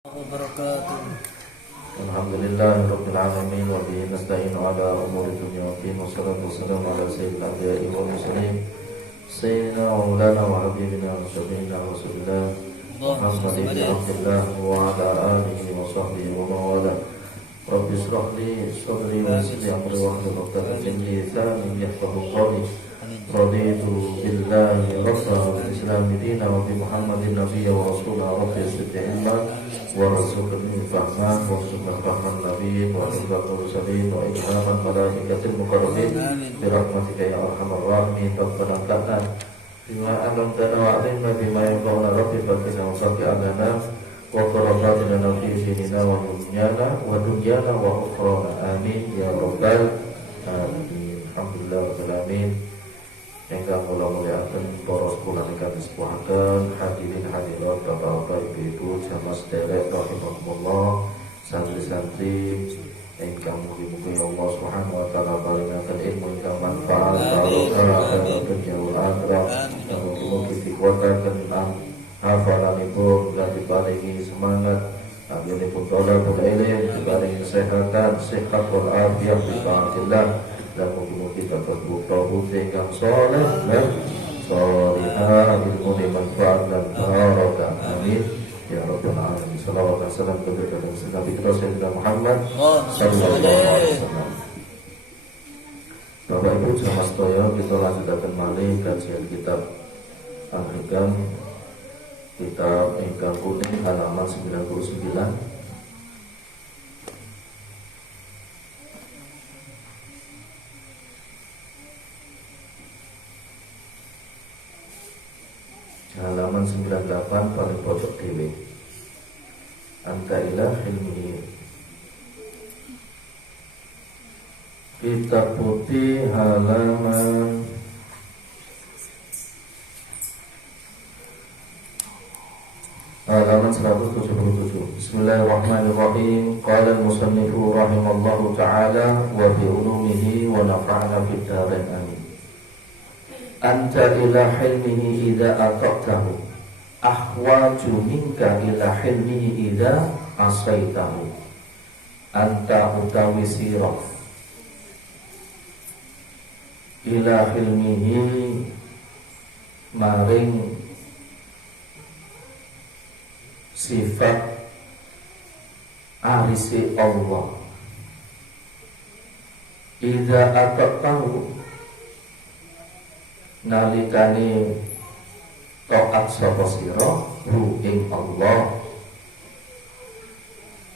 wabarakatuh. Alhamdulillahirabbil alamin wa bihi nasta'in ala umuri dunya wa din wassalatu wassalamu ala sayyidil anbiya'i wal mursalin sayyidina wa maulana wa habibina wa syafi'ina rasulillah Muhammadin bin Abdillah wa ala alihi wa sahbihi wa mawala. Rabbi israh li sadri wa yassir li amri wahlul 'uqdatam min lisani yafqahu qawli. Raditu billahi rabban wa bil islami dinan wa bi Muhammadin nabiyyan wa rasulan. Rabbi zidni ilman warzuqni fahman warzuqna fahman nabiyyin wa ikhlas mursalin wa ikhaman malaikatil muqarrabin bi rahmatika ya arhamar rahimin. Rabbana ta'ala bima alamtana wa 'allimna bima yanfa'una rabbi fakina wa saqi alana wa qurratina fi dinina wa dunyana wa ukhrana amin ya rabbal alamin. Alhamdulillah rabbil alamin. Engkang kula mulyakaken para sepulah ingkang sepuhaken, hadirin hadirat bapak-bapak ibu-ibu jamaah sederek rahimakumullah, santri-santri ingkang mugi-mugi Allah Subhanahu wa taala paringaken ilmu ingkang manfaat barokah dunya wal akhirah. Mugi-mugi dikuataken hafalanipun lan diparingi semangat anggenipun thalabul ilm, diparingi kesehatan, sehat wal afiat bi ta'atillah. Dan mugi-mugi dapat buka ingkang soleh dan solihah, ilmu manfaat dan barokah. Amin ya rabbal alamin. Shalawat dan salam kepada Nabi kita Sayyidina Muhammad sallallahu alaihi wasallam. Bapak Ibu jamaah sedaya, kita lanjutkan malih kajian kitab Al-Hikam, kitab ingkang kuning halaman 99. Halaman 98 paling pojok dewe. Anta ilah ilmihi. Kitab putih halaman 177. Bismillahirrahmanirrahim. Qala al-musannifu rahimallahu ta'ala wa bi ulumihi wa nafa'na fid dharain amin. Anta ila hilmihi idza ataqtahu ahwaju minka ila hilmihi idza asaitahu. Anta utawi sirah ila hilmihi maring sifat arisi Allah. Idza ataqtahu nalikane taat sapa sira hu ing Allah,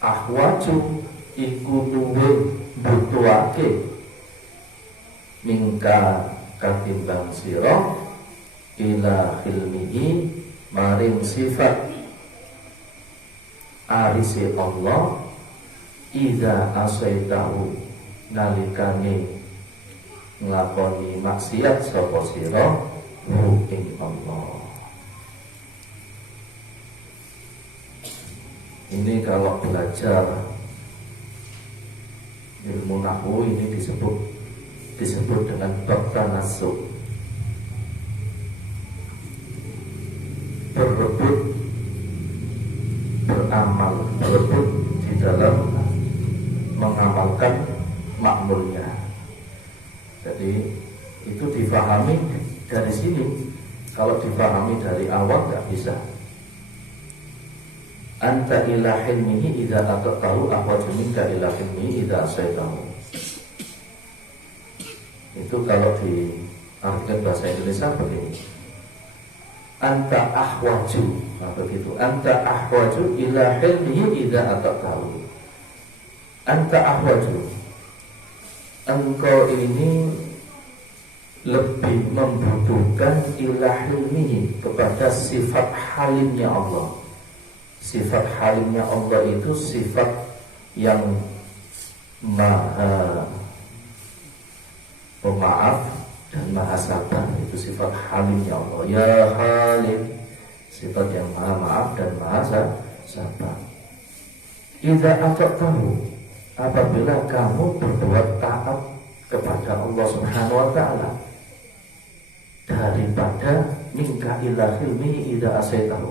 ahwaju iku luwih butuhake mingka katimbang sira ila ilmihi maring sifat arise Allah. Idza asaitahu nalikane nglakoni maksiat sapa sira hu ing Allah. Ini kalau belajar ilmu nahwu ini disebut dengan bab tanasub, berebut beramal, berebut di dalam mengamalkan makmulnya. Jadi itu difahami dari sini. Kalau difahami dari awal nggak bisa. Anta ila hilmihi idza ataqtahu ahwaju minka ila hilmihi idza asaitahu. Itu kalau diartikan bahasa Indonesia begini. Anta ahwaju, begitu. Anta ahwaju ila hilmihi idza ataqtahu. Anta ahwaju, engkau ini lebih membutuhkan ila hilmihi, kepada sifat halimnya Allah. Sifat halimnya Allah itu sifat yang maha pemaaf dan maha sabar. Itu sifat halimnya Allah. Ya halim, sifat yang maha maaf dan maha sabar. Idza ataqtahu, apabila kamu berbuat taat kepada Allah Subhanahu wa ta'ala, daripada minka ila hilmi idza asaitahu,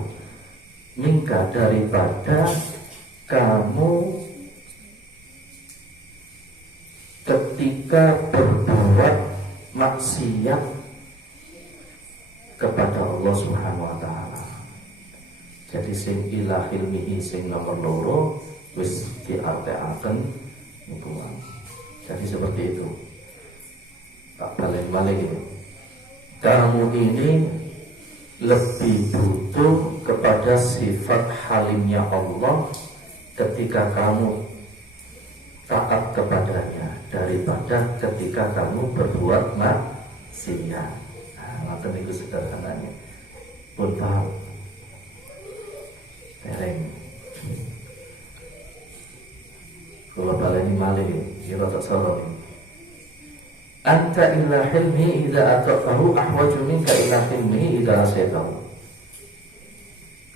minka daripada kamu ketika berbuat maksiat kepada Allah Subhanahu wa taala. Jadi sing ila hilmihi sing nomor loro wis diartekaken hubungan. Jadi seperti itu. Tak balik-balik ini. Kamu ini lebih butuh kepada sifat halimnya Allah ketika kamu taat kepadanya daripada ketika kamu berbuat maksiat. Maka itu sederhananya. Pun tahu. Tereng. Kalau baleni malih, kira tak salah. Anta illa hilmi idza ataqahu ahwaju minka illa hilmi idza asaytahu.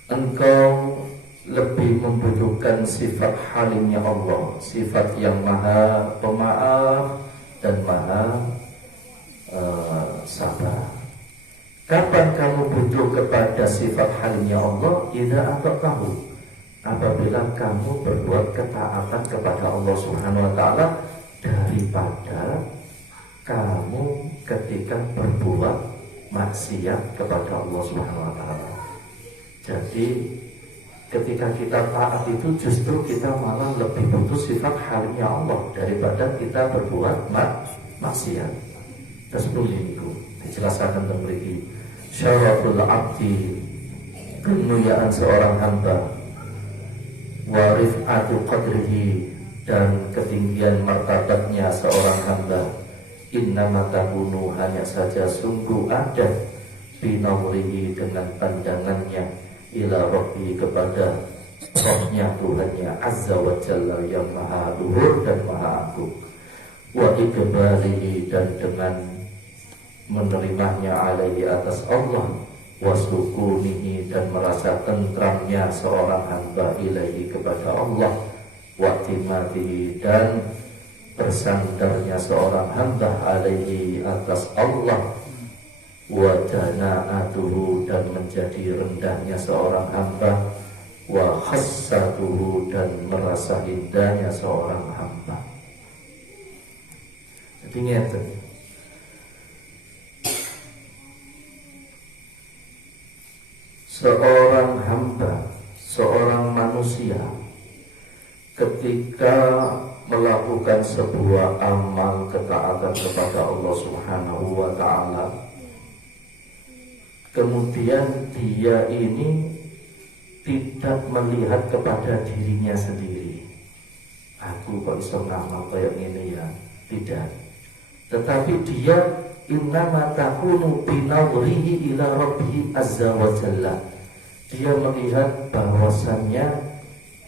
Engkau lebih membutuhkan sifat halimnya Allah, sifat yang maha pemaaf dan maha sabar. Kapan kamu butuh kepada sifat halimnya Allah? Idza ataqahu, apabila kamu berbuat ketaatan kepada Allah Subhanahu wa taala daripada kamu ketika berbuat maksiat kepada Allah Subhanahu wa taala. Jadi ketika kita taat itu justru kita malah lebih butuh sifat halimnya Allah daripada kita berbuat maksiat. Sebelum itu dijelaskan tentang beri syaraful abdi, kemuliaan seorang hamba, wa rif'atu qadrihi, dan ketinggian martabatnya seorang hamba. Innama takunu, hanya saja sungguh ada, binawrihi, dengan pandangannya, ila rabbi, kepada rohnya Tuhannya azza wa jalla yang maha luhur dan maha agung, wa ikbalihi, dan dengan menerimanya alaihi, atas Allah, wa sukunihi, dan merasa tentramnya seorang hamba ilaihi, kepada Allah, wa timatihi, dan bersandarnya seorang hamba alaihi, atas Allah, wa dana'atuhu, dan menjadi rendahnya seorang hamba, wa khassatuhu, dan merasa indahnya seorang hamba. Jadi ngeten, seorang hamba, seorang manusia ketika melakukan sebuah amal ketaatan kepada Allah Subhanahu wa ta'ala, kemudian dia ini tidak melihat kepada dirinya sendiri, aku kok iso ngamal kayak gini ya, tidak. Tetapi dia innama takunu binawrihi ila rabbihi azza wa jalla, dia melihat bahwasannya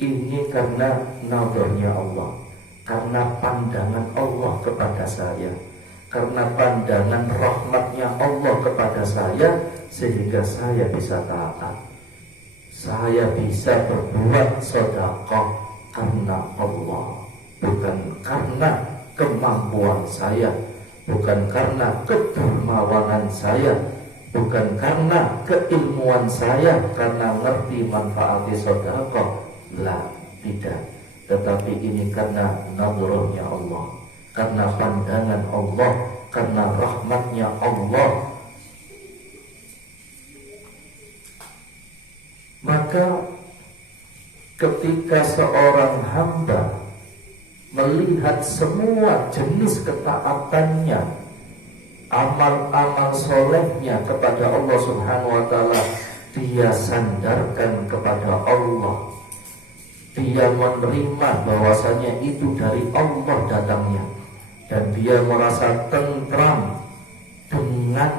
ini karena nazarnya Allah, karena pandangan Allah kepada saya, karena pandangan rahmatnya Allah kepada saya, sehingga saya bisa taat, saya bisa berbuat sedekah karena Allah, bukan karena kemampuan saya, bukan karena kedermawanan saya, bukan karena keilmuan saya, karena ngerti manfaatnya sedekah, lah, tidak. Tetapi ini karena nazarnya Allah, karena pandangan Allah, karena rahmatnya Allah. Maka ketika seorang hamba melihat semua jenis ketaatannya, amal-amal solehnya kepada Allah Subhanahu wa ta'ala, dia sandarkan kepada Allah, dia menerima bahwasanya itu dari Allah datangnya, dan dia merasa tentram dengan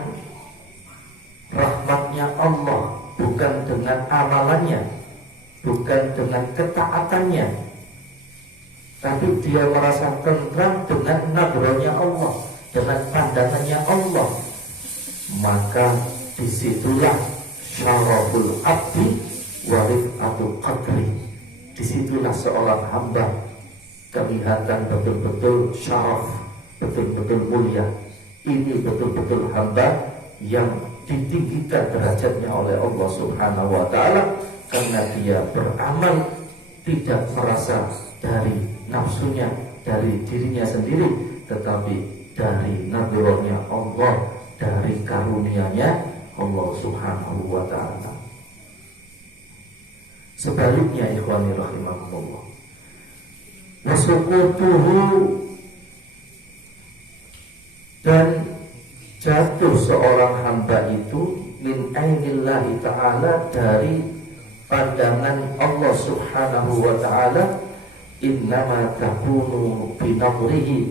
rahmatnya Allah, bukan dengan amalannya, bukan dengan ketaatannya, tapi dia merasa tentram dengan nazarnya Allah, dengan pandangannya Allah. Maka disitulah syaraful abdi wa rif'atu qadri, disitulah seorang hamba kelihatan betul-betul syaraf, betul-betul mulia. Ini betul-betul hamba yang ditinggikan derajatnya oleh Allah Subhanahu wa ta'ala, karena dia beramal tidak merasa dari nafsunya, dari dirinya sendiri, tetapi dari nadrohnya Allah, dari karunia-Nya Allah Subhanahu wa ta'ala. Sebaliknya ikhwani rahimakumullah, wasuqutuhu, dan jatuh seorang hamba itu min ainillahi ta'ala, dari pandangan Allah Subhanahu wa ta'ala, innama takunu binadrihi,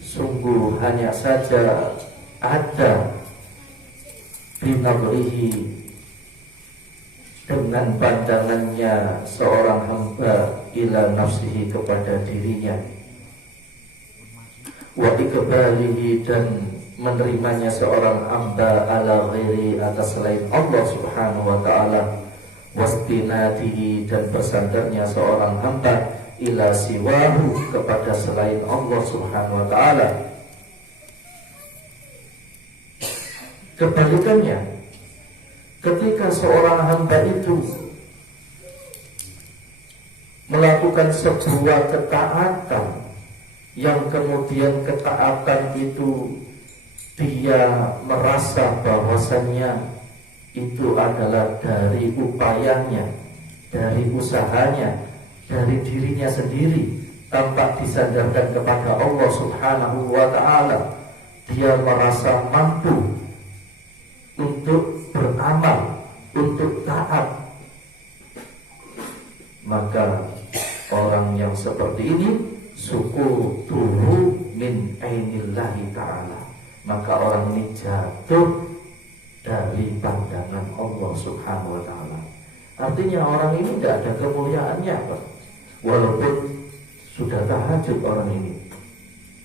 sungguh hanya saja ada binadrihi, dengan pandangannya seorang hamba ila nafsihi, kepada dirinya, wa ikbalihi, dan menerimanya seorang hamba ala ghairi, atas selain Allah Subhanahu wa ta'ala, wastinadihi, dan bersandarnya seorang hamba ila siwahu, kepada selain Allah Subhanahu wa ta'ala. Kebalikannya, ketika seorang hamba itu melakukan sebuah ketaatan, yang kemudian ketaatan itu dia merasa bahwasannya itu adalah dari upayanya, dari usahanya, dari dirinya sendiri, tanpa disandarkan kepada Allah Subhanahu wa ta'ala, dia merasa mampu untuk beramal, untuk taat, maka orang yang seperti ini suqutuhu min ainillahi ta'ala, maka orang ini jatuh dari pandangan Allah Subhanahu wa ta'ala. Artinya orang ini tidak ada kemuliaannya, Pak. Walaupun sudah tahajud orang ini,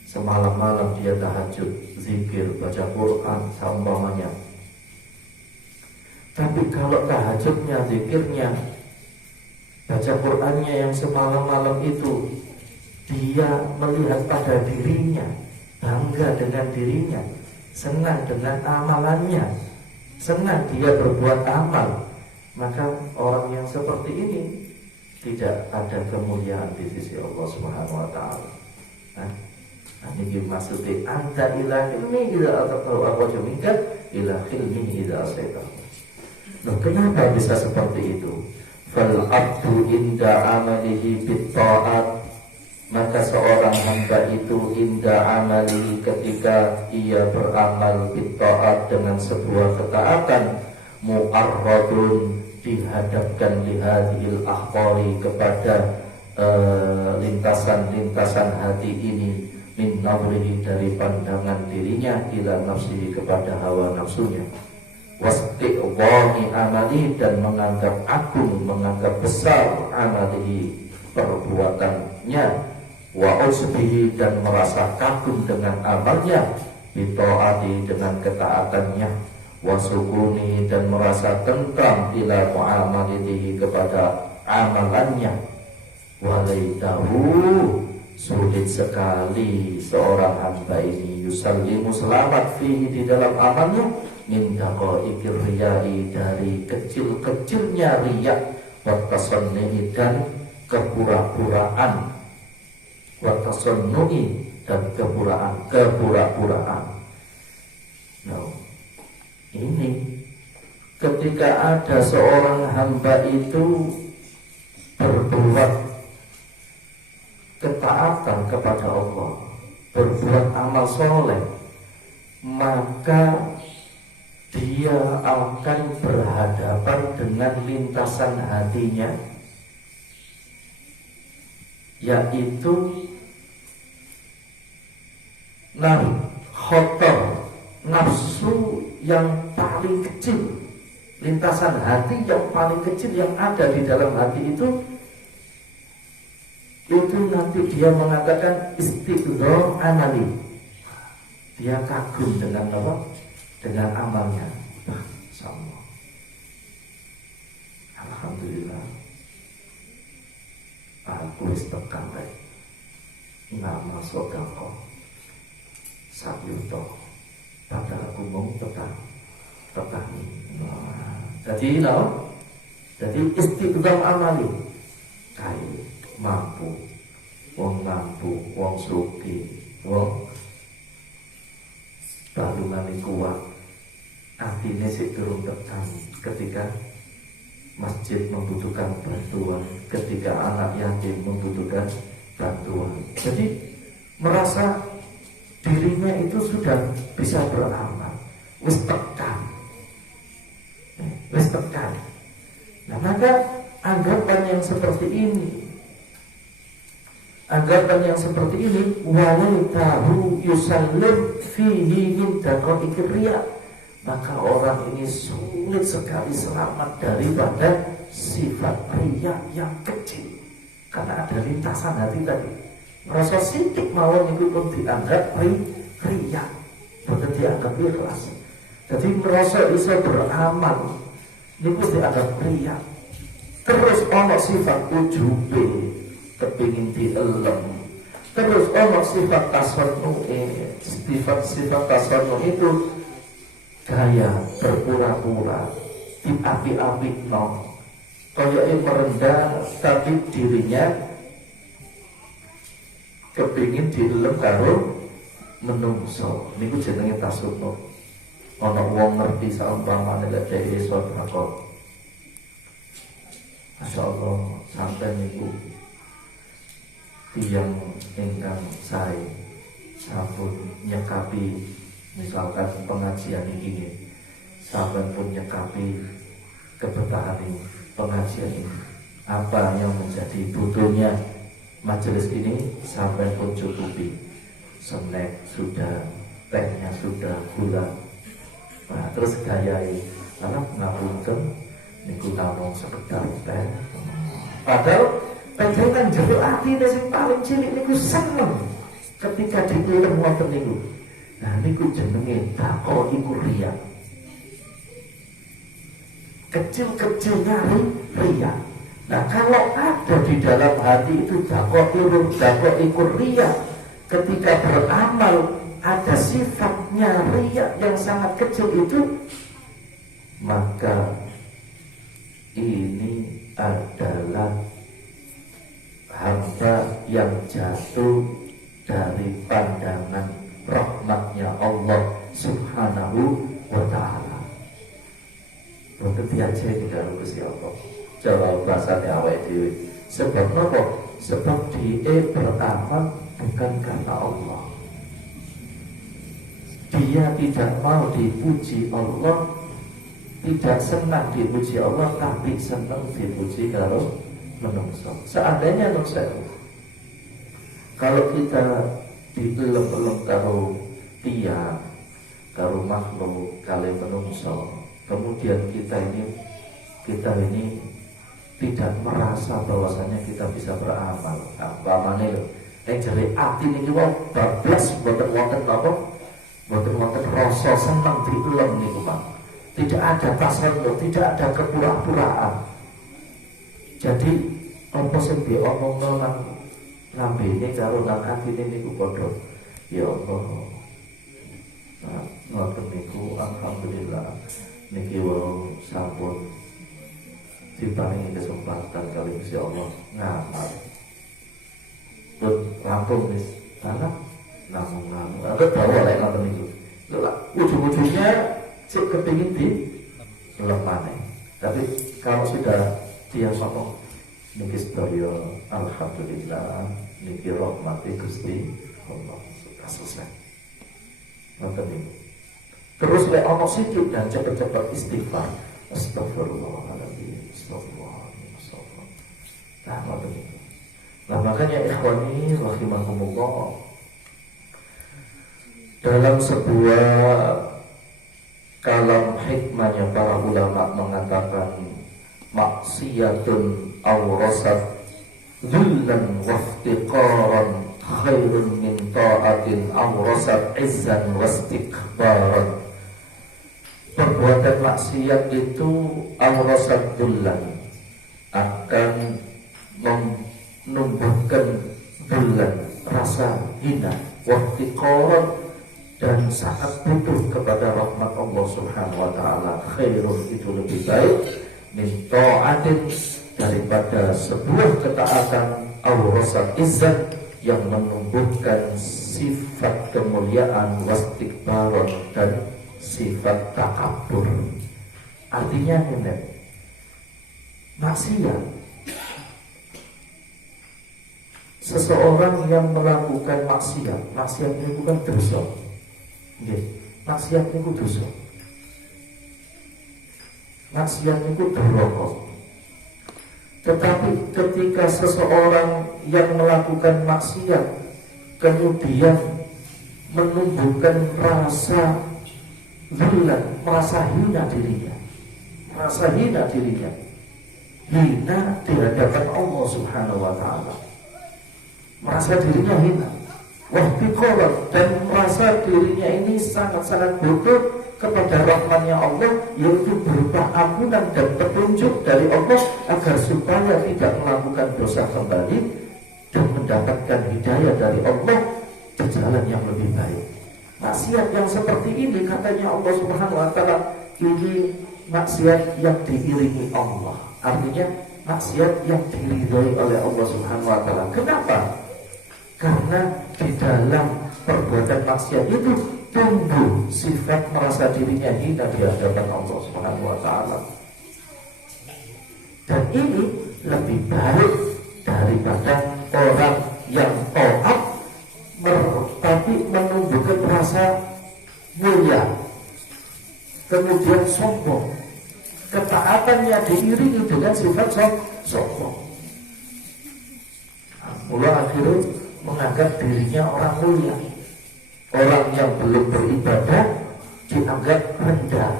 semalam-malam dia tahajud, zikir, baca Quran, seumpamanya. Tapi kalau tahajudnya, zikirnya, baca Qurannya yang semalam-malam itu, dia melihat pada dirinya, bangga dengan dirinya, senang dengan amalannya, senang dia berbuat amal, maka orang yang seperti ini tidak ada kemuliaan di sisi Allah Subhanahu wa ta'ala. Ini maksudnya anta ila ilmi idza ataqahu aqwajumika ila ilmi idza asaitahu. Nah, kenapa bisa seperti itu? Fal abdu inda amalihi bit ta'at, maka seorang hamba itu inda amalihi, ketika ia beramal bit ta'at, dengan sebuah ketaatan, mu'arradun, dihadapkan lihadil akhbari, kepada lintasan-lintasan hati ini, min nawrihi, dari pandangan dirinya, ila nafsihi, kepada hawa nafsunya, wastiqwani amali, dan menganggap agung, menganggap besar amalihi, perbuatannya, wa usbihi, dan merasa kagum dengan amalnya, bitaati, dengan ketaatannya, wasukuni, dan merasa tentram ila mu'amalatihi, kepada amalannya. Walaitahu, sulit sekali seorang hamba ini, yusallimu, selamat fihi, di dalam amalnya, min daqaiqir riyai, dari kecil-kecilnya riya, wa tasannu'i, dan kepura-puraan, wa tasannu'i, dan kepura-puraan. Nah, ini ketika ada seorang hamba itu berbuat ketaatan kepada Allah, berbuat amal soleh, maka dia akan berhadapan dengan lintasan hatinya, yaitu khotor, nafsu yang paling kecil, lintasan hati yang paling kecil yang ada di dalam hati itu nanti dia mengatakan istiqdom amali, dia kagum dengan apa? Dengan amalnya. Sama. Alhamdulillah, aku istiqam baik, nama sodako sabyuto, padahal aku mau petani. Jadi istiqdom amali, kain mampu, wong mampu, wong sugih, wong balungane kuat, atine sik durung tekan ketika masjid membutuhkan bantuan, ketika anak yatim membutuhkan bantuan. Jadi merasa dirinya itu sudah bisa beramal, wis tekan. Nah, maka anggapan yang seperti ini walaitahu yusallim fihi min daqaiqir riya, maka orang ini sulit sekali selamat daripada sifat riya yang kecil, karena ada lintasan hati tadi. Merasa sidik mawon itu pun dianggap riya, bukan dianggap ikhlas. Jadi merasa bisa beramal ini pun dianggap riya. Terus ono sifat ujube, kepingin dielem. Terus ono sifat tasannu, sifat tasannu itu gaya berpura-pura, diapi-api no, kayaknya merendah, tapi dirinya kepingin dielem karo menungso. Niku jenenge tasannu. Ono wong ngerti saumpamane lek dhewe iso takon. Masyaallah, sampai niku tiyang ingkang sae sampun nyekapi misalkan pengajian ini, sampun pun nyekapi keberkahan ini, pengajian ini. Apa yang menjadi butuhnya majelis ini sampai pun cukupi. Snack sudah, tehnya sudah, gula. Nah, terus gayai karena ngapunten niku namung sekedar teh. Padahal panjenengan jero atine sing paling cilik niku seneng ketika diulem wonten niku. Nah niku jenenge takok iku riya. Kecil-kecil nyari riya. Nah kalau ada di dalam hati itu takok iku riya, ketika beramal ada sifatnya riya yang sangat kecil itu, maka ini adalah hamba yang jatuh dari pandangan rahmatnya Allah Subhanahu wa ta'ala. Untuk diajari di dalam Gusti Allah. Jawab bahasanya awake dhewe. Sebab apa? Sebab dia beramal bukan karena Allah. Dia tidak mau dipuji Allah, tidak senang dipuji Allah, tapi senang dipuji kalau menungso. Seandainya menungso, kalau kita dielem-elem karo tiang, karo makhluk, kalian menungso, kemudian kita ini tidak merasa bahwasanya kita bisa beramal. Umpamane jare ati niki wae bablas boten wonten apa? Boten wonten rasa seneng dielem niku, Pak. Tidak ada tasannu, tidak ada kepura-puraan. Jadi apa sing diomongno nang lambene karo nang atine niku padha. Ya Allah. Nah, ngoten niku alhamdulillah niki wae sampun diparingi kesempatan kali Gusti Allah ngamal. Pun rampung wis tanah namung ada bawa lek ngoten niku. Lha ujung-ujungnya sik kepengin di lemane. Tapi kalau sudah dia ngomong niki sedaya alhamdulillah niki rahmati Gusti Allah sudah selesai. Ngoten niku. Terus lek ono sikit dan cepat-cepat istighfar. Astagfirullahaladzim. Astagfirullahaladzim. Nah, ngoten niku. Nah, makanya ikhwani rahimakumullah, dalam sebuah kalam hikmahnya para ulama mengatakan maksiyatun awrasat dhullan waftiqaran khairun min ta'atin awrasat izzan wastikbaran. Perbuatan maksiat itu awrasat dhullan, akan menumbuhkan dhullan, rasa hina, waftiqaran, dan sangat butuh kepada rahmat Allah Subhanahu wa ta'ala. Khairun itu lebih baik min ta'atin, daripada sebuah ketaatan awrasal izzat, yang menumbuhkan sifat kemuliaan, wastikbaron, dan sifat takabur. Artinya ini maksiat, seseorang yang melakukan maksiat ini bukan dosa. Maksiat itu dosa. Maksiat itu dorokok. Tetapi ketika seseorang yang melakukan maksiat kemudian menumbuhkan rasa zillah, merasa hina dirinya, hina di hadapan Allah Subhanahu wa Ta'ala, merasa dirinya hina, wahtiqaran, dan merasa dirinya ini sangat-sangat butuh kepada rahmatnya Allah, yaitu berupa ampunan dan petunjuk dari Allah agar supaya tidak melakukan dosa kembali dan mendapatkan hidayah dari Allah ke jalan yang lebih baik. Maksiat yang seperti ini, katanya Allah Subhanahu wa Ta'ala, ini maksiat yang diiringi Allah. Artinya maksiat yang diridhoi oleh Allah Subhanahu wa Ta'ala. Kenapa? Karena di dalam perbuatan maksiat itu tumbuh sifat merasa dirinya hina di hadapan Allah Subhanahu wa Ta'ala. Dan ini lebih baik daripada orang yang taat tapi menumbuhkan rasa mulia, kemudian sombong. Ketaatannya diiringi dengan sifat sombong. Mulai akhirnya menganggap dirinya orang mulia. Orang yang belum beribadah dianggap rendah,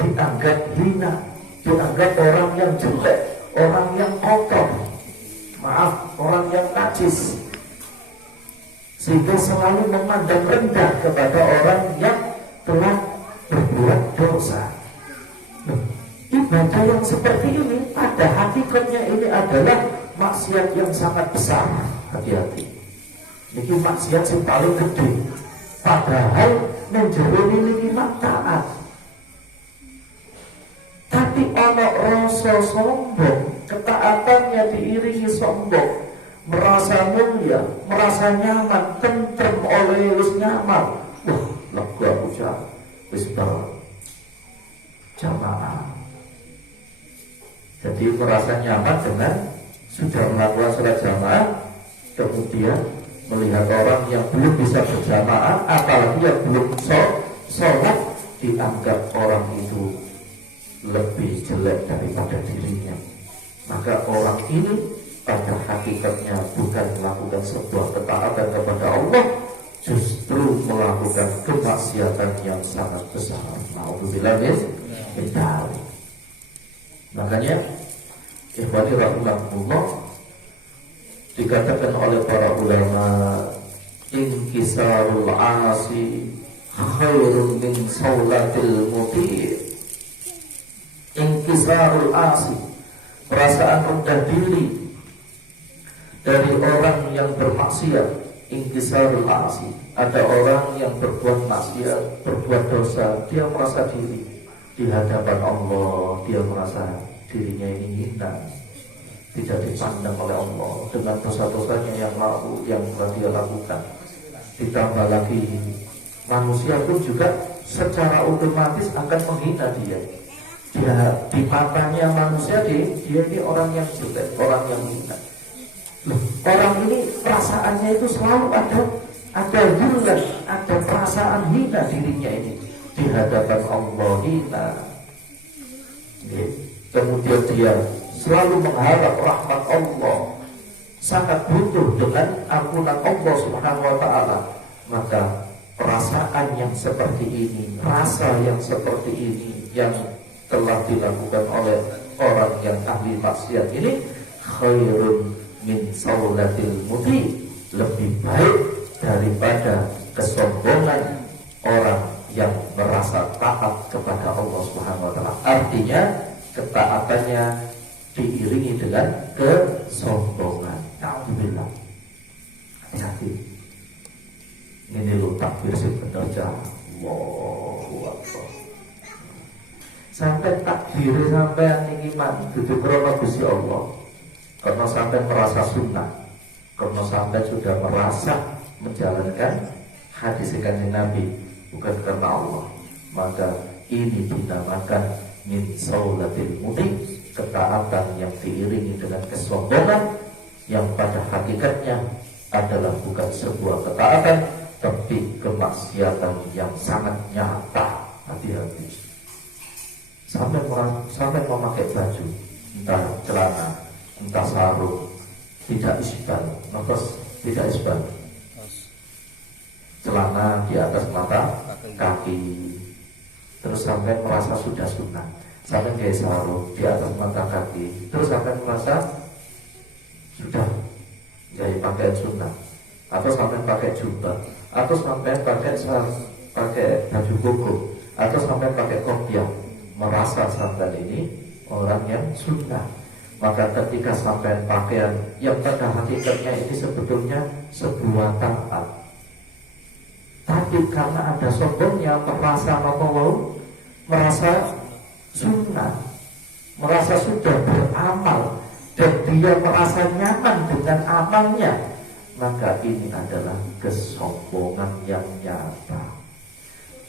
dianggap hina, dianggap orang yang jelek, orang yang kotor, orang yang najis, sehingga selalu memandang rendah kepada orang yang telah berbuat dosa. Ibadah yang seperti ini pada hakikatnya ini adalah maksiat yang sangat besar. Hati-hati, ini maksiat yang paling gede. Padahal menjeruni nikmat taat, tapi ana rasa sombong, ketaatannya diiringi sombong, merasa mulia, merasa nyaman, tentrem oleh wis nyaman. Wah, lagu aku wis jamaah. Jadi merasa nyaman dengan sudah melakukan sholat jamaah, kemudian melihat orang yang belum bisa berjamaah, apalagi yang belum sholat, dianggap orang itu lebih jelek daripada dirinya. Maka orang ini pada hakikatnya bukan melakukan sebuah ketaatan kepada Allah, justru melakukan kemaksiatan yang sangat besar. Nauzubillah min dzalik. Makanya ikhwani rahimahumullah, dikatakan oleh para ulama, inkisarul asi khairun min saulatil muti. Inkisarul asi, perasaan rendah diri dari orang yang bermaksiat. Inkisarul asi, ada orang yang berbuat maksiat, berbuat dosa, dia merasa diri di hadapan Allah, dia merasa dirinya ini hina, tidak dipandang oleh Allah dengan dosa-dosanya yang telah dia lakukan. Ditambah lagi manusia pun juga secara otomatis akan menghina dia. Dia di matanya manusia, dia ini orang yang jelek, orang yang hina. Orang ini perasaannya itu selalu ada hina, ada perasaan hina dirinya ini di hadapan Allah, hina. Kemudian dia selalu mengharap rahmat Allah, sangat butuh dengan ampunan Allah Subhanahu wa Ta'ala. Maka perasaan yang seperti ini, rasa yang seperti ini yang telah dilakukan oleh orang yang ahli maksiat ini, khairun min saulatil muti, lebih baik daripada kesombongan orang yang merasa taat kepada Allah Subhanahu wa Ta'ala. Artinya ketaatannya diiringi dengan kesombongan. Alhamdulillah. Hati-hati. Ini lu takbir sing bener jah. Allahu Akbar. Sampai takbir sampai niki man dudu krana Gusti Allah. Karena sampai merasa sunnah. Karena sampai sudah merasa menjalankan hadis kanjeng Nabi bukan karena Allah, maka ini dinamakan min saulatil muti, ketaatan yang diiringi dengan kesombongan yang pada hakikatnya adalah bukan sebuah ketaatan tapi kemaksiatan yang sangat nyata. Hati-hati. Sampai memakai baju, entah celana, entah sarung, tidak isbal, nafas tidak isbal, celana di atas mata kaki, terus sampai merasa sudah sunnah, sampai gaya sarung di atas mata kaki, terus sampai merasa sudah jadi pakaian sunnah, atau sampai pakai jubah, atau sampai pakai baju koko, atau sampai pakai kopiah, merasa sampai ini orang yang sunnah. Maka ketika sampai pakaian yang pada hakikatnya ini sebetulnya sebuah taat, tapi karena ada sombongnya merasa sunnah, merasa sudah beramal, dan dia merasa nyaman dengan amalnya, maka ini adalah kesombongan yang nyata.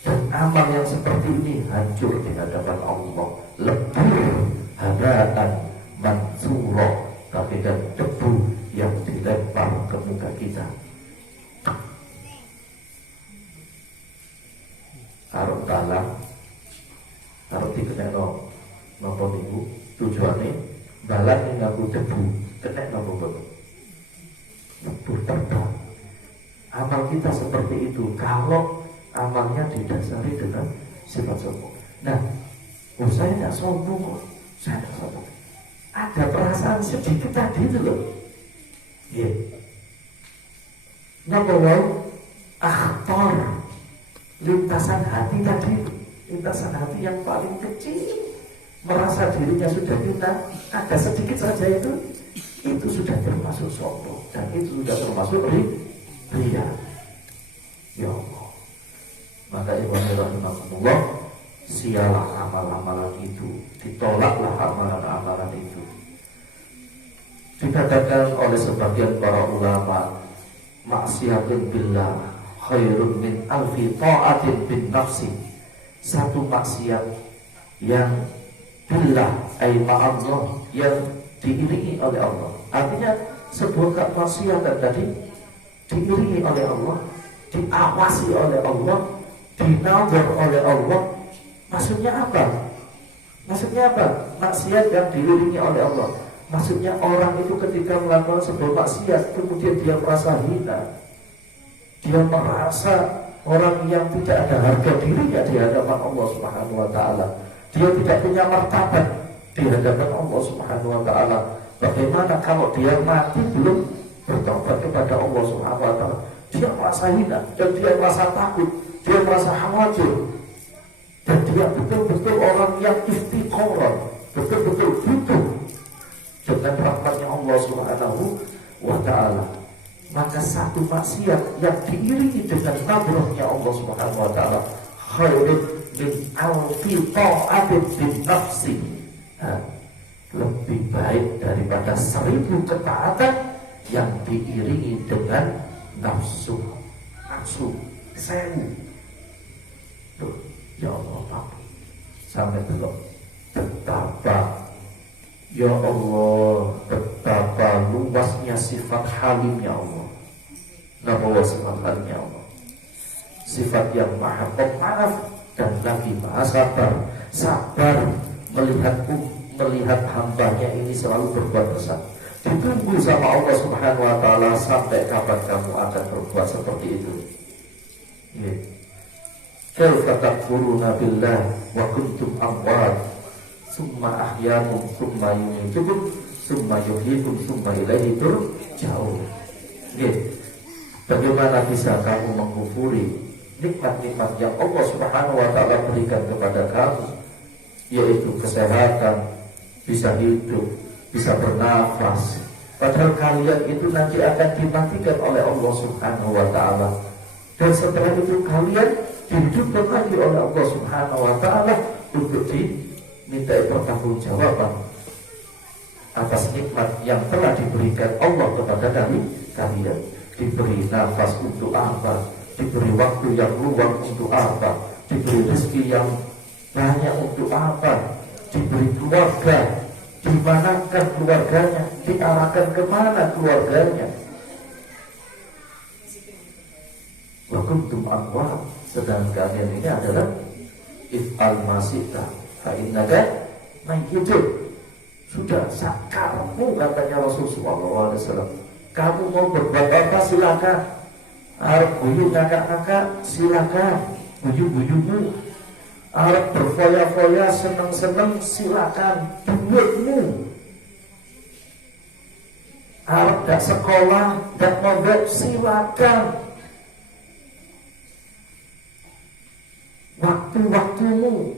Dan amal yang seperti ini hancur di hadapan Allah, lebur habaan mansura, bagaikan debu yang dilempar ke muka kita. Taruh talang, taruh dikenal nopo niku tujuannya balan yang ngaku debu kena nopo betul debu terbang. Amal kita seperti itu kalau amalnya didasari dengan sifat sombong. Nah, saya tidak sombong kok, saya tidak sombong. Ada perasaan sedikit tadi itu loh. Iya. Namanya akhtar, lintasan hati tadi, lintasan hati yang paling kecil, merasa dirinya sudah kita, ada sedikit saja itu sudah termasuk sombong, dan itu sudah termasuk ria. Ya Allah. Maka ibadahullah, sialah amal-amalan itu, ditolaklah amalan-amalan itu. Dikatakan oleh sebagian para ulama, maksiatun billah khairun min alfi ta'atin bin nafsi. Satu maksiat yang billah ay ma'allah, yang diiringi oleh Allah. Artinya sebuah kemaksiatan tadi diiringi oleh Allah, diawasi oleh Allah, dinazar oleh Allah. Maksudnya apa? Maksiat yang diiringi oleh Allah. Maksudnya orang itu ketika melakukan sebuah maksiat, kemudian dia merasa hina, dia merasa orang yang tidak ada harga dirinya di hadapan Allah Subhanahu wa ta'ala. Dia tidak punya martabat di hadapan Allah Subhanahu wa ta'ala. Bagaimana kalau dia mati belum bertobat kepada Allah Subhanahu wa ta'ala? Dia merasa hina, dan dia merasa takut, dia merasa khawatir, dan dia betul-betul orang yang istiqomah, betul-betul butuh dengan rahmatnya Allah Subhanahu wa ta'ala. Maka satu maksiat yang diiringi dengan nabrahnya Allah Subhanahu wa ta'ala khairun min alfi ta'atin bin nafsi, lebih baik daripada 1000 ketaatan yang diiringi dengan nafsu, sewu. Tuh, ya Allah Pak, sampai belum betapa, ya Allah, betapa luasnya sifat halimnya Allah. Nama sifat halimnya Allah, sifat yang maha pemaaf dan lagi maha sabar melihat hambanya ini selalu berbuat dosa. Ditunggu sama Allah Subhanahu wa ta'ala sampai kapan kamu akan berbuat seperti itu. Kaifa takfuruna billah wa kuntum amwat summa ahyakum summa yumitukum summa yuhyikum summa ilaihi turja'un. Bagaimana bisa kamu mengkufuri nikmat-nikmat yang Allah Subhanahu wa ta'ala berikan kepada kamu, yaitu kesehatan, bisa hidup, bisa bernafas, padahal kalian itu nanti akan dimatikan oleh Allah Subhanahu wa ta'ala, dan setelah itu kalian dihidupkan lagi oleh Allah Subhanahu wa ta'ala untuk diminta pertanggungjawaban atas nikmat yang telah diberikan Allah kepada kalian. Diberi nafas untuk apa? Diberi waktu yang luang untuk apa? Diberi rezeki yang banyak untuk apa? Diberi keluarga, dimanakan keluarganya? Diarahkan kemana keluarganya? Wa kuntum amwat, sedang kalian ini adalah if'al masita fa innaka mayyitun. Sudah sakarmu, katanya Rasulullah SAW. Kamu mau berbuat apa silakan. Arab guyu ngakak-ngakak silakan, guyu-guyumu. Arab berfoya-foya seneng-seneng silakan, duitmu. Arab gak sekolah, gak mondok silakan. Waktu-waktumu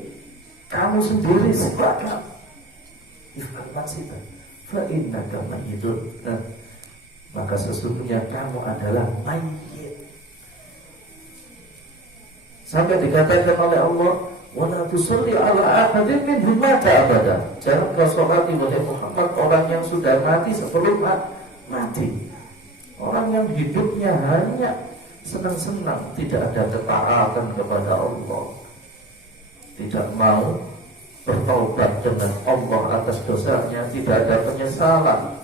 kamu sendiri silakan. If'al masita fa innaka mayyitun. Maka sesungguhnya kamu adalah mayyit. Sampai dikatakan oleh Allah, wa la tusalli ala ahadin minhum mata abada. Jangan kau sholati wahai Muhammad orang yang sudah mati sebelum mati. Orang yang hidupnya hanya senang-senang, tidak ada ketaatan kepada Allah, tidak mau bertaubat dengan Allah atas dosanya, tidak ada penyesalan.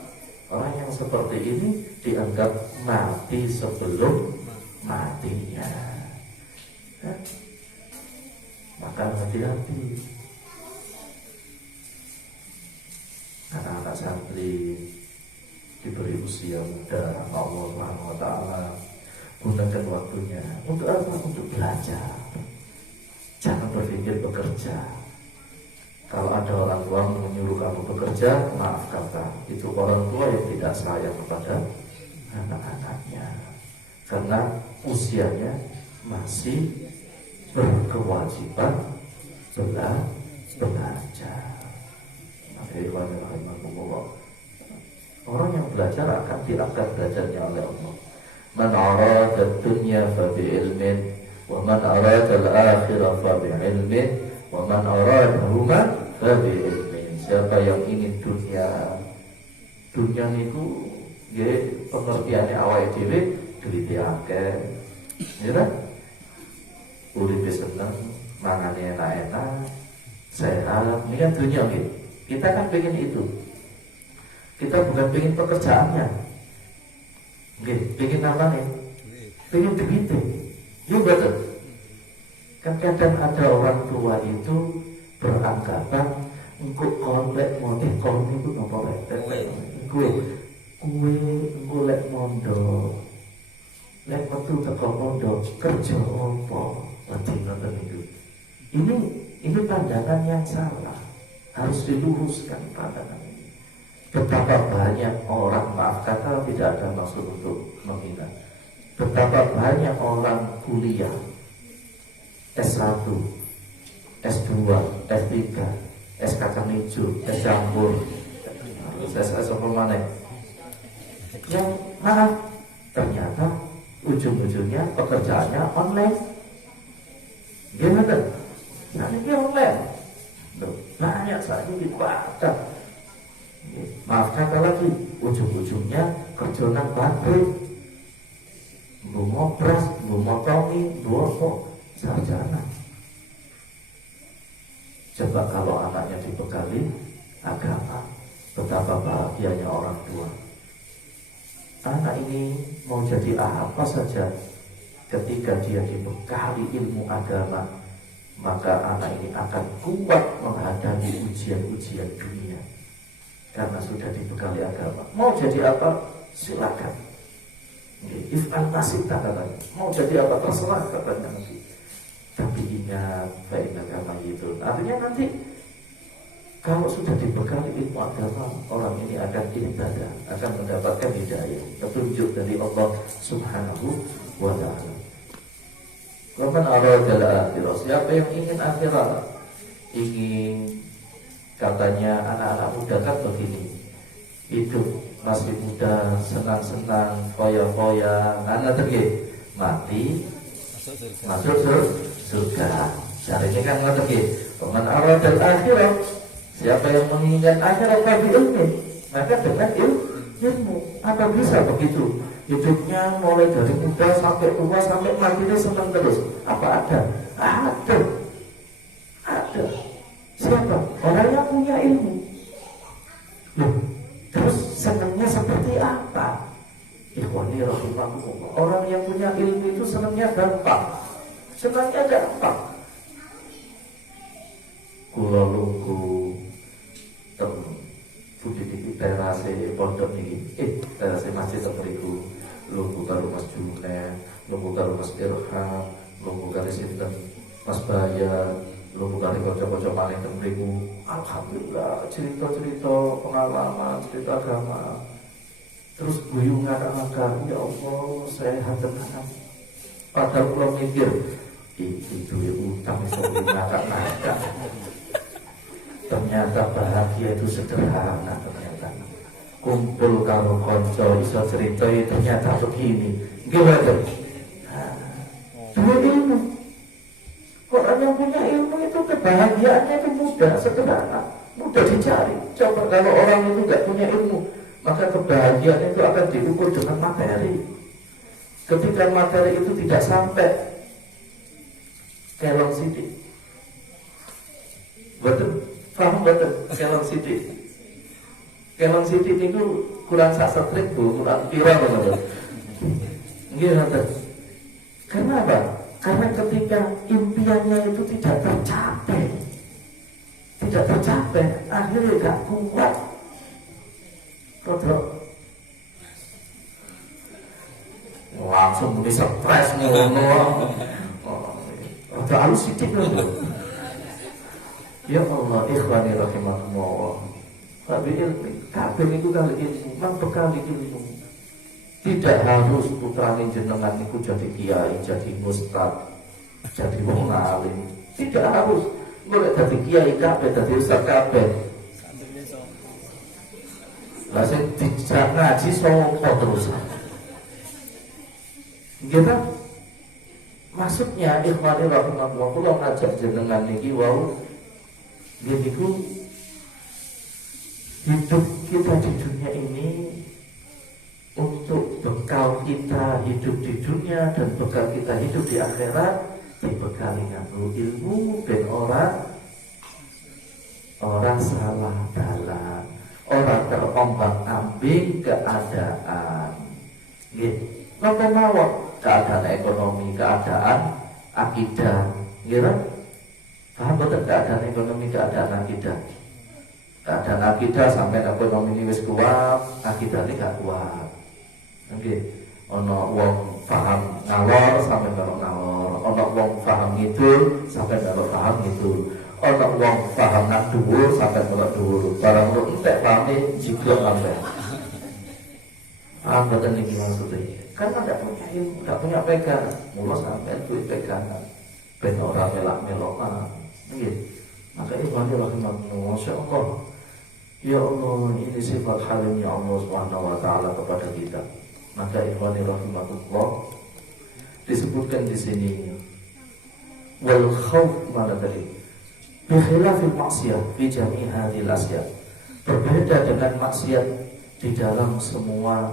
Orang yang seperti ini dianggap mati sebelum matinya. Maka hati-hati anak-anak santri diberi usia muda Allah Subhanahu wa taala, gunakan waktunya untuk apa? Untuk belajar. Jangan berpikir bekerja. Kalau ada orang tua menyuruh kamu bekerja, maaf kata, itu orang tua yang tidak sayang kepada anak-anaknya, karena usianya masih berkewajiban belajar. Orang yang belajar akan diangkat belajarnya oleh Allah. Man arada dunya fa bi ilmin, wa man arada al-akhirah fa bi ilmin, wa man aradahuma fa bi ilmin. Siapa yang ingin dunia niku nggih pengertiane awake dhewe duwite akeh. Ya kan? Uripe seneng, mangane enak-enak, sehat. Ini kan dunia gitu. Kita kan pengen itu. Kita bukan pengen pekerjaannya. Nggih, pengen apa nih? Pengen duitnya. Yo betul. Kan kadang ada orang tua itu beranggapan engko kolek motif kolek itu napa wae. Kue lek mondok. Lek metu teko mondok kerja apa? Itu. Ini pandangan yang salah. Harus diluruskan pandangan ini. Betapa banyak orang, maaf kata tidak ada maksud untuk menghina, betapa banyak orang kuliah S1, S2, S3, S kacang hijau, S campur, S apa mana, yang maaf ternyata ujung-ujungnya pekerjaannya online. Gimana? Nah ini online. Banyak saat ini dibaca. Maaf kata lagi, ujung-ujungnya kerja nang pabrik, bu ngopras, bu motongi, bu apa, sarjana. Coba kalau anaknya dibekali agama, betapa bahagianya orang tua. Anak ini mau jadi apa saja, ketika dia dibekali ilmu agama, maka anak ini akan kuat menghadapi ujian-ujian dunia, karena sudah dibekali agama. Mau jadi apa? Silakan. If'al masita katanya. Mau jadi apa? Terserah katanya nanti. Tapi ingat, fa'inaka mayyitun. Artinya nanti kalau sudah dibekali ilmu agama, orang ini akan ibadah, akan mendapatkan hidayah, petunjuk dari Allah Subhanahu wa ta'ala. Waman aradal akhirah, siapa yang ingin akhirat, ingin, katanya anak-anak muda kan begini, hidup masih muda, senang-senang, foya-foya, anak terge mati masuk surga. Caranya kan ngerti. Waman aradal akhirah, siapa yang menginginkan akhirat bagi ilmu, maka dengan ilmu. Apa bisa begitu? hidupnya mulai dari muda sampai tua sampai matinya senang terus. Apa ada? Ada. Siapa? Orang yang punya ilmu. Loh, terus senangnya seperti apa? Ikhwani rahimahumullah. Orang yang punya ilmu itu senangnya gampang. Senangnya gampang. Kula lungguh budi di terase pondok niki, terase masjid mriku. Lungguh karo Mas Junet, lungguh karo Mas Irham, lungguh karo sinten Mas Baya, lungguh karo kanca-kanca maling teng mriku. Alhamdulillah, cerita-cerita pengalaman, cerita agama. Terus guyungan akar, ya Allah, sehat tenang. Padahal kula mikir, iki duwe utang iso ngakak-ngakak. Ternyata bahagia itu sederhana ternyata. Kumpul karo konco iso cerita ternyata begini. Gimana? Dua ilmu. Orang yang punya ilmu itu kebahagiaannya itu mudah, sederhana, mudah dicari. Coba kalau orang itu tidak punya ilmu, maka kebahagiaan itu akan diukur dengan materi. Ketika materi itu tidak sampai kelong sidik, betul? Paham betul? Kelong sidik itu kurang sak setrik bu, kurang pirang betul. Gimana? Kenapa? Karena ketika impiannya itu tidak tercapai, akhirnya gak kuat. Kodok langsung muni stres ngono. Ada halus sidik lho. Ya Allah, ikhwani rahimakumullah. Kabeh niku kali ilmu, mang bekali ilmu. Tidak harus putrane jenengan niku jadi kiai, jadi ustaz, jadi wong alim. Tidak harus boleh jadi kiai kabeh, jadi ustaz kabeh. Lah sing dijak ngaji sapa terus. Gitu. Maksudnya ikhwani rahimahullah, kula ngajak jenengan niki wau niku hidup kita di dunia ini untuk bekal kita hidup di dunia dan bekal kita hidup di akhirat dibekali nganggo ilmu ben orang salah dalan, orang terombang-ambing keadaan. Nggih. Napa mawon keadaan ekonomi, keadaan akidah, nggih. Paham betul keadaan ekonomi, keadaan akidah. Keadaan akidah sampai ekonomi ini wis kuat, akidah ini gak kuat. Nggih. Ana wong paham ngalor sampai karo ngalor, ana wong paham ngidul sampai karo paham ngidul. Ana wong paham nang dhuwur sampai karo dhuwur. Barang lu entek pahame jiblok sampai. Paham betul niki maksudnya. Karena tidak punya ilmu, tidak punya pegangan, mula sampai duit pegangan, ben orang melak-melokan, gitu. Maka ikhwani rahimahullah, Masya Allah, ya Allah, ini sifat halimnya Allah Subhanahu Wa Taala kepada kita. Maka ikhwani rahimahullah disebutkan di sini, wal khawf mana tadi, bikhilafil maksiyah, fi jami' hadhil asyah. Berbeda dengan maksiat di dalam semua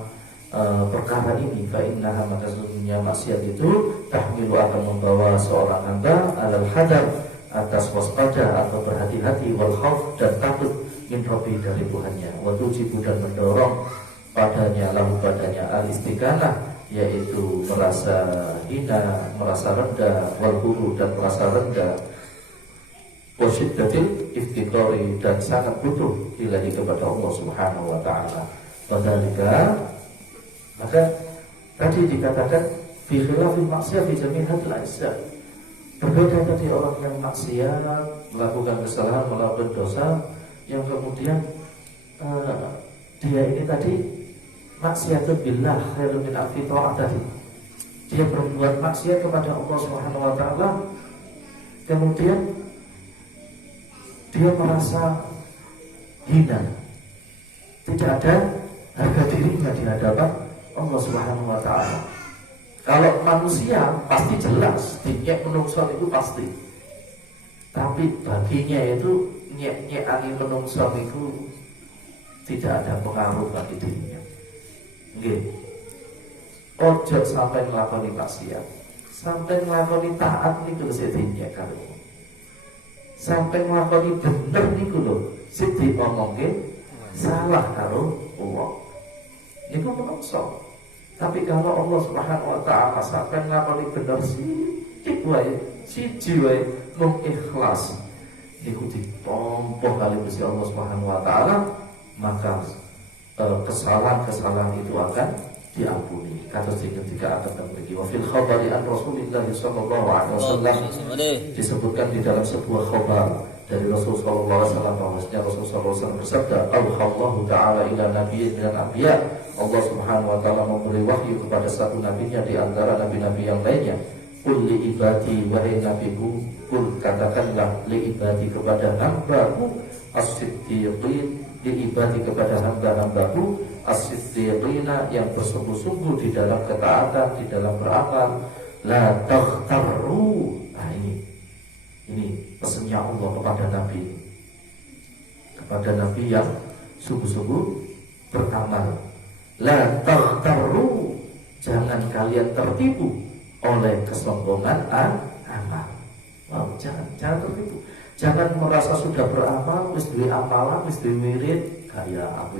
perkara ini, fa innaha maka sesungguhnya maksiat itu tahmilu akan membawa seorang hamba alal hadar atas waspada atau berhati-hati, wal khauf dan takut min rabbi dari Tuhannya, wa tujibu dan mendorong padanya lahu padanya al istiqanah yaitu merasa hina, merasa rendah, wal huru dan merasa rendah, wa syiddatil iftiqari dan sangat butuh ilahi kepada Allah Subhanahu wa taala. Padahal maka tadi dikatakan fi khilafil maksiyah fi jami' hadil asya. Berbeda tadi orang yang maksiat, melakukan kesalahan, melakukan dosa, yang kemudian dia ini tadi maksiatun billah khairun min alfi ta'ah tadi. Dia berbuat maksiat kepada Allah Subhanahu wa taala. Kemudian dia merasa hina. Tidak ada harga dirinya di hadapan Allah Subhanahu wa taala. Kalau manusia pasti jelas, nyek menungso itu pasti. Tapi baginya itu nyek angin menungso itu tidak ada pengaruh bagi dirinya. Nggih. ojo sampai nglakoni maksiat. Sampai nglakoni taat niku lho sing dinyek karo. Sampai nglakoni bener niku lho sing diomongke salah karo wong. Niku menungso. Tapi kalau Allah Subhanahu wa taala sampai nglakoni bener sithik wae, siji wae mung ikhlas. Niku ditompo kali Gusti Allah Subhanahu wa taala, maka kesalahan-kesalahan itu akan diampuni. Kata ketika akan pergi wa fil khabari an Rasulillah sallallahu alaihi wasallam, disebutkan di dalam sebuah khabar dari Rasul sallallahu alaihi wasallam, bahwasanya Rasul sallallahu alaihi wasallam bersabda, "Allahu ta'ala ila nabiyyin min al-anbiya." Allah Subhanahu wa taala memberi wahyu kepada satu nabinya di antara nabi-nabi yang lainnya. "Qul li ibadi, wahai nabiku, qul katakanlah li ibadi kepada hamba-Ku as-siddiqin, li ibadi kepada hamba-hamba-Ku as-siddiqina yang bersungguh-sungguh di dalam ketaatan, di dalam beramal, la taghtarru." Nah ini pesannya Allah kepada Nabi yang sungguh-sungguh beramal. La taghtarru, jangan kalian tertipu oleh kesombongan amal. Wow, jangan tertipu. Jangan merasa sudah beramal, wis duwe amalan, wis duwe wirid, kaya aku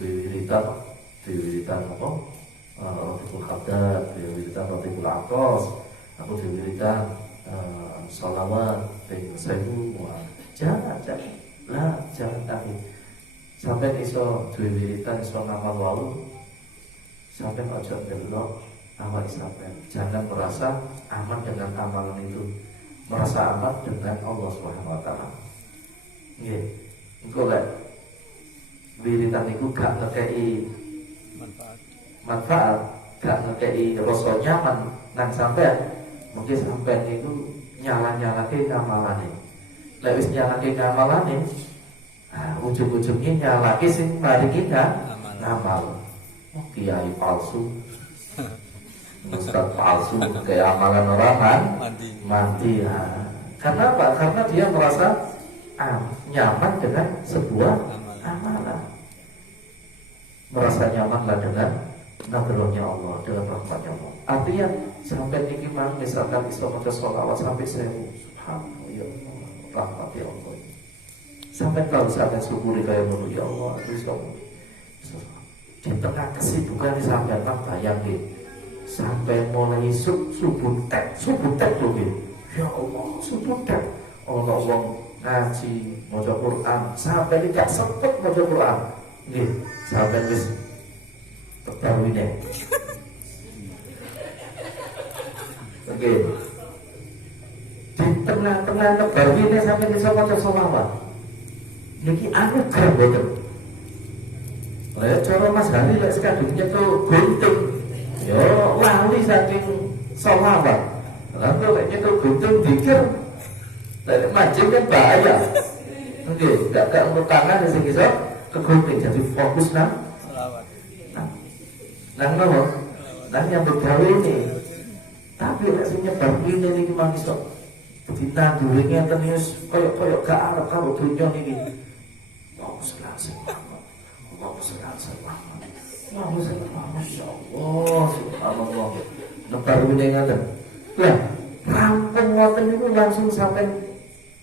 wiridan apa? Rabbul Haddad, wiridan Rabbul Aqas, aku wiridan salawat, sayyidu. Jangan takut. Sampai iso duwe wiridan, iso ngamal walu, sampai ojo ndelok amal sampai. Jangan merasa aman dengan amalan itu. Merasa aman dengan Allah Subhanahu wa taala. Nggih. Engko lek wiridan iku gak ngekei manfaat, gak ngekei rasa nyaman nang sampean, mungkin sampean itu nyala-nyalake ngamalane. Lek wis nyalake ngamalane, ujung-ujungnya nyalake sing maringi ngamal. Oh, kiai palsu, ustaz palsu, kayak amalan orang mati. Karena apa? Karena dia merasa nyaman dengan sebuah amalan. Merasa nyamanlah dengan nabrahnya Allah, dengan rahmatnya Allah. Artinya sampai niki mang misalkan bisa maca sholawat sampai 1000, subhanallah ya Allah, rahmatnya Allah. Sampai kalau sampai syukuri kayak ngono ya Allah, terus kamu di tengah kesibukan sampai tak bayangin sampai mulai subuh tek loh gitu. Ya Allah, subuh tek. Allah ngaji, maca Quran, sampai tidak sempet maca Quran. Nggih, sampai wis tebarwine. Oke. Di tengah-tengah tebarwine sampai bisa maca sholawat. Niki anugerah boten. Lah cara Mas Hari lek sekadung nyekel gunting, yo lali saking sholawat. Lalu lek nyekel gunting dikir lek mancing kan bahaya. Nggih, gak untuk tangan sing iso kegunting, jadi fokus nang sholawat. Nang nopo? Nang yang begawe ini. Tapi lek sing nyebar ini niki mang iso ditanduri ngeten wis koyo gak arep karo donya niki. Fokus langsung. Masya Allah, subhanallah. Nebar ngeten. Lah, rampung ngoten niku langsung sampai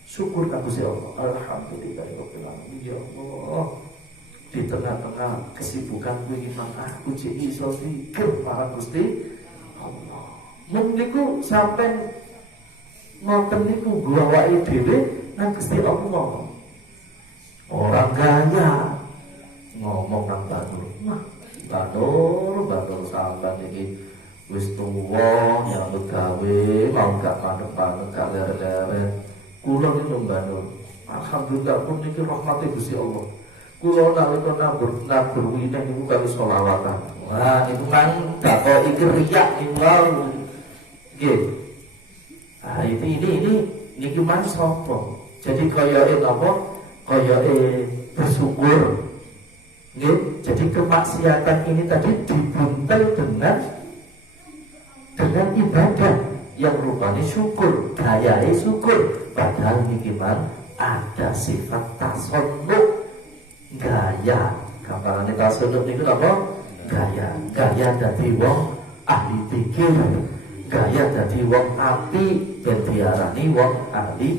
syukur ka Gusti Allah. Alhamdulillahirabbil alamin. Ya Allah. Di tengah-tengah kesibukanku iki mang aku cek iso zikir marang Gusti Allah. Mun niku sampai ngoten niku gua awake dhewe nang Gusti Allah. Orang gaya ngomong nang batur sampean iki wis tuwa nyambut gawe mau gak panen-panen gak lere-lere. Kula niku mbangun. Alhamdulillah pun niki rahmate Gusti Allah. Kula nalika nabur wineh niku kali sholawatan. Wah, itu kan dakoki riyak niku wae. Nggih. Ini niki mas sapa? Jadi koyoke napa? Koyoke bersyukur. Nggih, jadi kemaksiatan ini tadi dibuntel dengan ibadah yang rupanya syukur, gayane syukur. Padahal niki man ada sifat tasawuf, gaya. Gambarane tasawuf niku apa? gaya dadi wong ahli pikir, gaya dadi wong api ben diarani wong ahli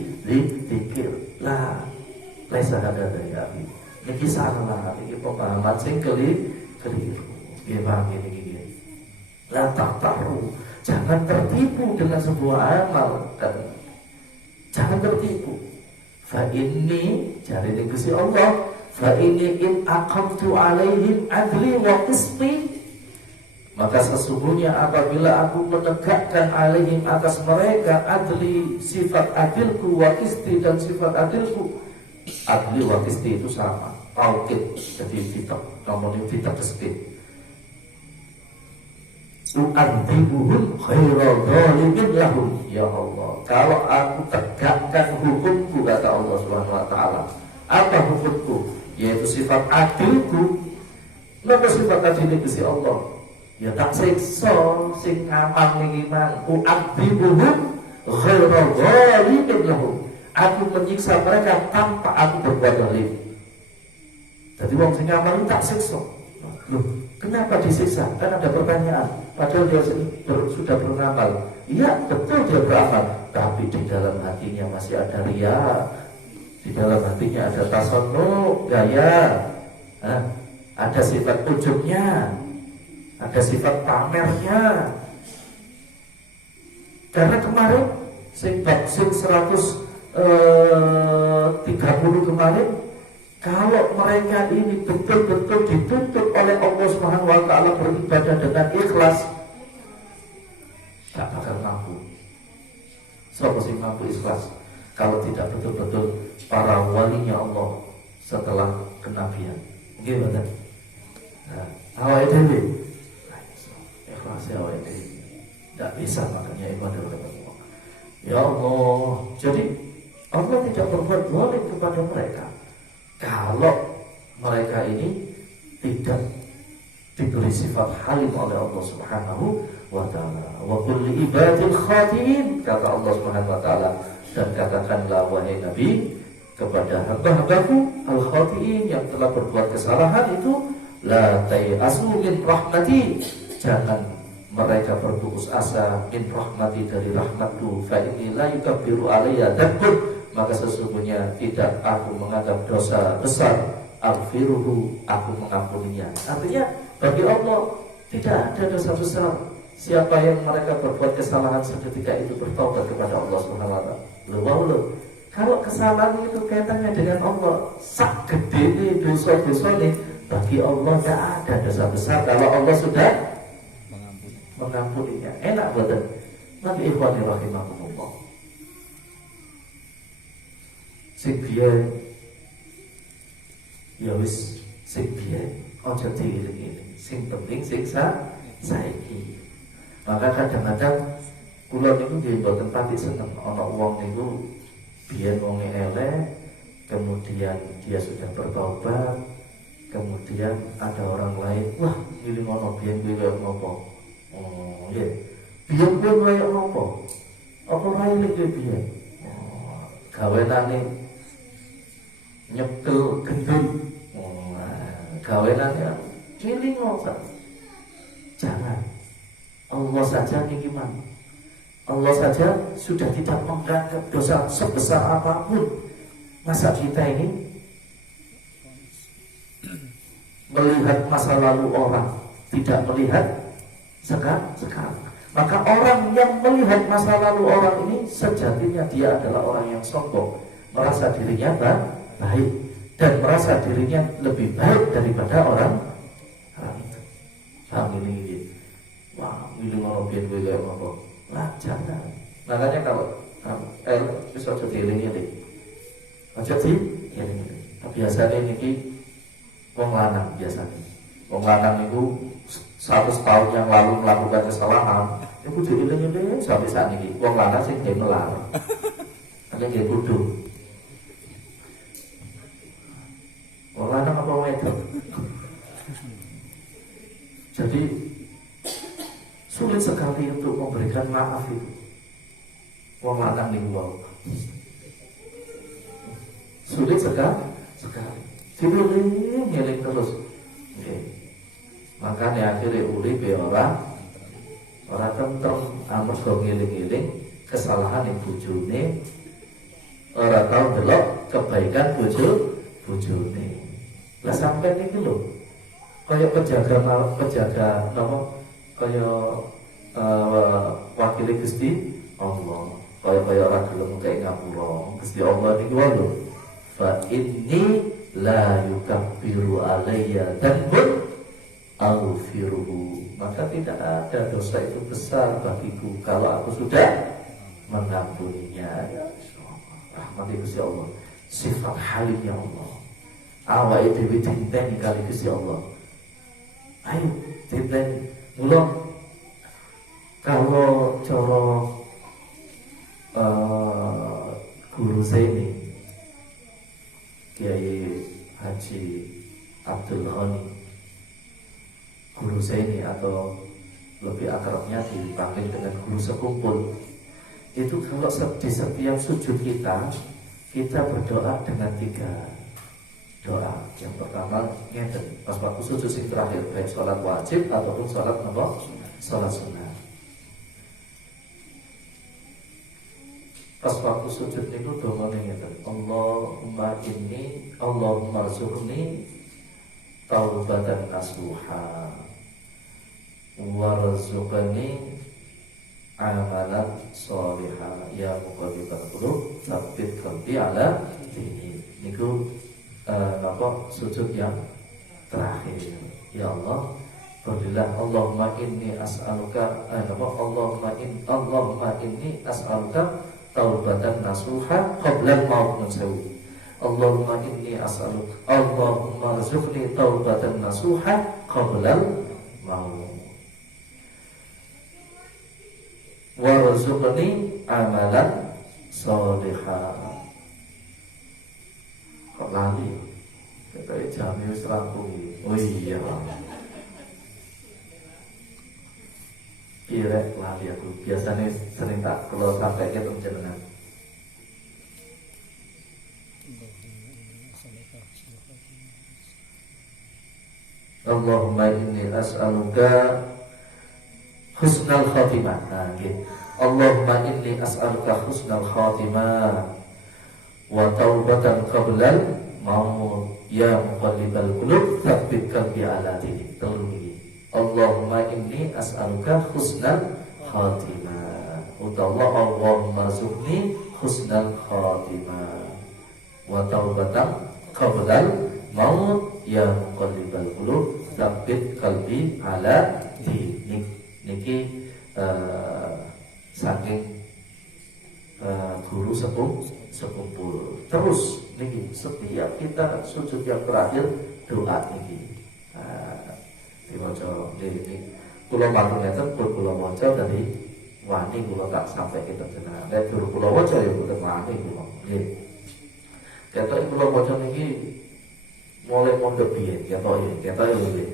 pikir. Lah lesa ada dari api. Niki salah, niki pemahaman sing keliru. Nggih paham niki. La taru, jangan tertipu dengan sebuah amal. Jangan tertipu. Fa inni jari Gusti Allah, fa inni in aqamtu alaihim adli wa qisti, maka sesungguhnya apabila aku menegakkan alaihim atas mereka adli, sifat adilku, wa qisti dan sifat adilku. Adli wa qisti itu sama, taukid, jadi fitak, ngomongin fitak qisti. U'adzibuhum khairal dhalimin lahum. Ya Allah, kalau aku tegakkan hukumku, kata Allah Subhanahu wa taala, apa hukumku? Yaitu sifat adilku. Napa sifat adil Gusti Allah? Ya tak siksa sing ngamal niki man. U'adzibuhum khairal dhalimin lahum. Aku menyiksa mereka tanpa aku berbuat zalim. Jadi wong sing ngamal tak siksa. Loh, kenapa disiksa? Kan ada pertanyaan. Padahal dia sudah beramal. Iya, betul dia beramal. Tapi di dalam hatinya masih ada ria. Di dalam hatinya ada tasannu, gaya. Ada sifat ujubnya. Ada sifat pamernya. Karena kemarin sing 130 kemarin, kalau mereka ini betul-betul dituntut oleh Allah Subhanahu wa taala beribadah dengan ikhlas, tak bakal mampu. Siapa sih mampu ikhlas kalau tidak betul-betul para walinya Allah setelah kenabian? Mungkin betul. Nah, awal itu ikhlas ya awal itu tidak bisa, makanya ibadah kepada Allah. Ya Allah, jadi Allah tidak berbuat zalim kepada mereka. Kalau mereka ini tidak diberi sifat halim oleh Allah Subhanahu wa taala. Wa kulli ibadil khatiin, kata Allah Subhanahu wa taala, dan katakanlah wahai Nabi kepada hamba-hambaku al-khatiin yang telah berbuat kesalahan itu, la tayasu min rahmati, jangan mereka berputus asa min rahmati, dari rahmatku, fa inni la yukabbiru alayya dzambun, maka sesungguhnya tidak aku menganggap dosa besar, aghfiruhu, aku mengampuninya. Artinya bagi Allah tidak ada dosa besar. Siapa yang mereka berbuat kesalahan seketika itu bertobat kepada Allah Subhanahu wa taala. Loh, kalau kesalahan itu kaitannya dengan Allah, sak gede ini dosa-dosa ini, bagi Allah tidak ada dosa besar kalau Allah sudah mengampuninya. Enak betul. Nabi ikhwani rahimahumullah, sing biyen ya wis sing biyen aja diiling-iling, sing penting siksa saiki. Maka kadang-kadang kula niku nggih mboten pati seneng ana wong niku biyen wonge elek, kemudian dia sudah bertobat, kemudian ada orang lain, wah ngiling ana biyen kuwi kaya ngopo. Oh nggih, biyen kuwi kaya ngopo? Apa wae iki biyen? Gawenane nyekel gendut, gawenannya kiling ngosa. Jangan. Allah saja niki man. Allah saja sudah tidak menganggap dosa sebesar apapun. Masa kita ini melihat masa lalu orang, tidak melihat sekarang. Maka orang yang melihat masa lalu orang ini sejatinya dia adalah orang yang sombong, merasa dirinya baik dan merasa dirinya lebih baik daripada orang itu. Paham ini? Wah, ini orang biar gue kayak apa? Lah jangan. Makanya kalau bisa jadi ini deh. Jadi ini biasanya ini wong lanang biasanya. Wong lanang itu 100 tahun yang lalu melakukan kesalahan, itu jadi sampai saat ini. Wong lanang sih dia melar, ada dia kudu. Wong lanang apa wedok? Jadi sulit sekali untuk memberikan maaf itu. Wong lanang nih wow. Sulit sekali. Dibeli ngeling terus. Okay. Makanya akhirnya uripe ora tentrem amarga ngeling-eling kesalahan bojone, ora tau delok kebaikan bojone. Lah sampai niki lho kaya penjaga nama kaya wakil Gusti Allah, kaya ora gelem kaya ngapura Gusti Allah niku lho. Fa inni la yukabbiru alayya dhanbun aghfiruhu, maka tidak ada dosa itu besar bagiku kalau aku sudah mengampuninya. Ya rahmati Gusti Allah, sifat halimnya Allah. Awake dhewe dinteni kali Gusti Allah. Ayo dinteni. Mula kalau cara guru saya ini Kiai Haji Abdul Ghani, guru saya ini, atau lebih akrabnya dipanggil dengan guru sekumpul, itu kalau di setiap sujud kita berdoa dengan 3 doa. Yang pertama ngeten, pas waktu sujud sing terakhir, baik sholat wajib ataupun sholat sunnah. Pas waktu sujud itu doa ngeten, Allahumma rzuqni taubatan nasuha warzuqni amalan sholihah ya muqallibal qulub tsabbit qalbi ala dinik. Niku sujud yang terakhir. Ya Allah, berilah Allahumma inni as'aluka Allahumma inni as'aluka taubatan nasuha qabla al-maut nasuha. Allahumma inni as'aluka Allahumma rzuqni taubatan nasuha qabla al-maut warzuqni amalan sholihah. Kok lali? Katanya jamnya wis rampung. Oh iya. Kira lali aku. Biasanya sering tak kalau sampai ke jenengan. Allahumma inni as'aluka husnal khatimah. Nah, gitu. Allahumma inni as'aluka husnal khatimah wa taubatan qablal maut ya muqallibal qulub tsabbit qalbi ala dinik. Allahumma inni as'aluka husnal khatimah utawa Allahumma rzuqni husnal khatimah wa taubatan qablal maut ya muqallibal qulub tsabbit qalbi ala dinik. Niki saking guru sekumpul. Terus niki setiap kita sujud yang terakhir doa niki. Diwaca niki. Kula matur ngeten pun kula waca dari wani kula tak sampai kita jenengan. Nek guru kula waca ya boten wani kula. Nggih. Ketok kula waca niki mulai mondok piye? Ketok ya nggih.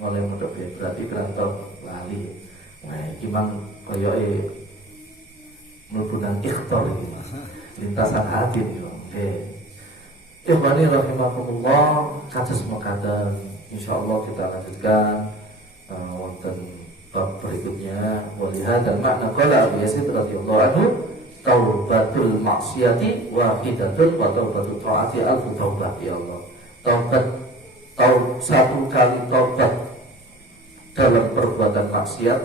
Mulai mondok piye? Berarti kelantar lali. Nah, iki mang koyoke mlebu nang ikhtar iki. Lintasan hati yo. Nggih. Ikhwani rahimakumullah, kados mekaten insyaallah kita lanjutkan wonten bab berikutnya. Walihada makna qala Abu Yazid radhiyallahu anhu, taubatul maksiati wahidatun wa taubatul taati alfu taubah. Ya Allah, satu kali taubat dalam perbuatan maksiat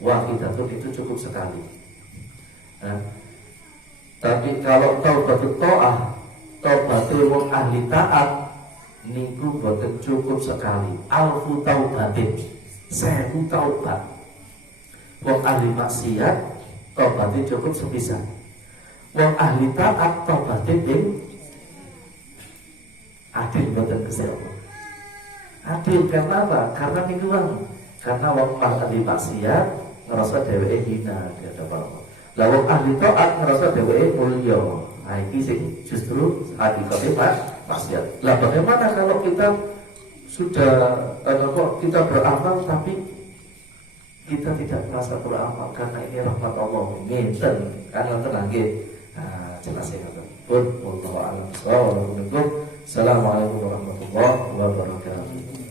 wahidatun itu cukup sekali. Tapi kalau taubatul ta'ah, taubatul wong ahli taat niku boten cukup sekali. Alfu taubatin, 1000 taubat. Wong ahli maksiat taubatin cukup sepisan. Wong ahli taat taubatin ping adil boten kesel. Adil karena apa? Karena niku karena wong ahli maksiat ngerasa dheweke hina di hadapan Allah. Lah wong ahli taat ngerasa dheweke mulya. Nah, ini sih justru hakikatnya maksiat. Lah bagaimana kalau kita sudah kita beramal tapi kita tidak merasa beramal karena ini rahmat Allah. Ngeten kan tenang nggih. Nah, jelas ya kan. Wallahu a'lam. Assalamualaikum warahmatullahi wabarakatuh.